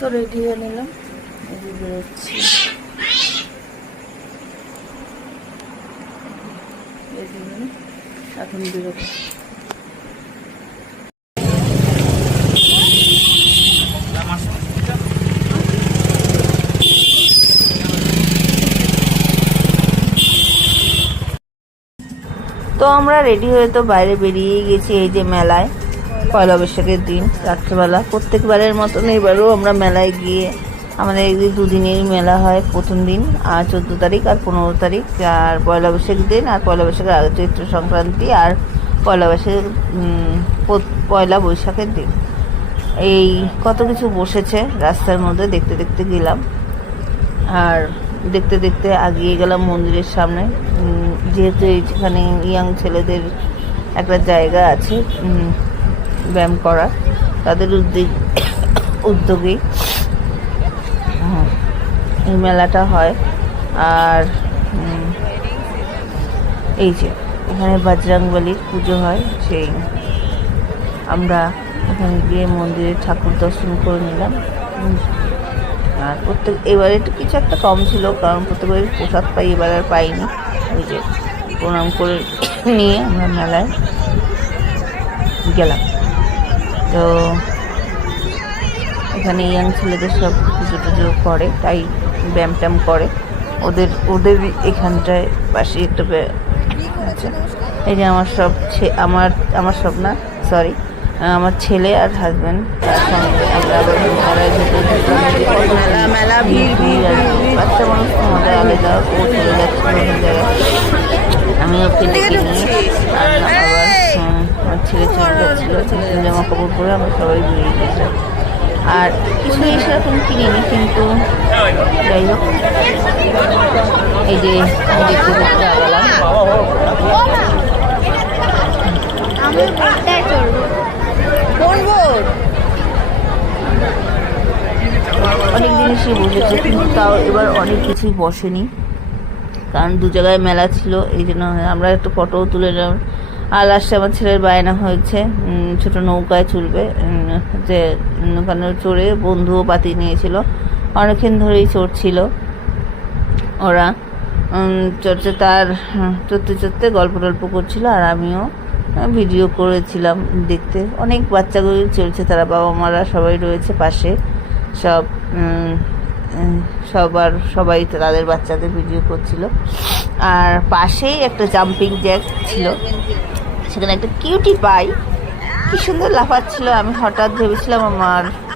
তো রেডি হয়ে নিলাম, বেরোচ্ছি। এখন বেরোচ্ছি। তো আমরা রেডি হয়ে তো বাইরে বেরিয়ে গেছি, এই যে মেলায় পয়লা বৈশাখের দিন রাত্রেবেলা। প্রত্যেকবারের মতন এবারও আমরা মেলায় গিয়ে, আমাদের এই দুদিনেরই মেলা হয়, প্রথম দিন আর 14 তারিখ আর 15 তারিখ, আর পয়লা বৈশাখ দিন, আর পয়লা বৈশাখের আগে চৈত্র সংক্রান্তি, আর পয়লা বৈশাখের দিন। এই কত কিছু বসেছে রাস্তার মধ্যে, দেখতে দেখতে গেলাম। আর দেখতে দেখতে আগিয়ে গেলাম মন্দিরের সামনে, যেহেতু এইখানে ইয়াং ছেলেদের একটা জায়গা আছে ব্যায়াম করা, তাদের উদ্যোগেই এই মেলাটা হয়। আর এই যে এখানে বজরংবলীর পুজো হয়, সেই আমরা এখানে গিয়ে মন্দিরে ঠাকুর দর্শন করে নিলাম। আর এবারে একটু কিছু একটা কম ছিল, কারণ প্রত্যেকবারে প্রসাদ পাই, এবার আর পাইনি। ওই যে প্রণাম করে নিয়ে আমরা মেলায় গেলাম। তো এখানে ইয়াং ছেলেদের সব পুজো টুজো করে, তাই ব্যায়াম ট্যাম করে। ওদের এখানটায় পাশে একটা আছে। এই যে আমার সব না, সরি, আমার ছেলে আর হাজব্যান্ড, তার সঙ্গে আমরা আবার মেলায় মেলা ভিড় বাচ্চা মানুষ তো মজা আলাদা। ও চলে যাচ্ছিল জায়গায়, আমি ওকে ডেকে নিয়ে আবার আমার ছেলে চলে যাচ্ছিলো, জামা কাপড় পরে আমরা সবাই বেরিয়ে গেছিলাম। আর কিছু সেরকম কিনিনি, কিন্তু যাই হোক, এই যে দেখতে দেখতে আগালাম। অনেক জিনিসই বসেছে, কিন্তু তাও এবার অনেক কিছুই বসেনি, কারণ দু জায়গায় মেলা ছিল, এই জন্য আমরা একটু ফটোও তুলে নিলাম। আর লাস্টে আমার ছেলের বায়না হয়েছে ছোট নৌকায় চলবে, যে ওখানে চড়ে বন্ধুও পাতি নিয়েছিল, অনেকক্ষণ ধরেই চড়ছিল ওরা। চড়তে চড়তে গল্প টল্প করছিল, আর আমিও ভিডিও করেছিলাম। দেখতে অনেক বাচ্চাগুলো চলছে, তারা বাবা মারা সবাই রয়েছে পাশে, সবাই তাদের বাচ্চাদের ভিডিও করছিল। আর পাশেই একটা জাম্পিং জ্যাক ছিল, সেখানে একটা কিউটি পাই কি সুন্দর লাফাচ্ছিল। আমি হঠাৎ ভেবেছিলাম আমার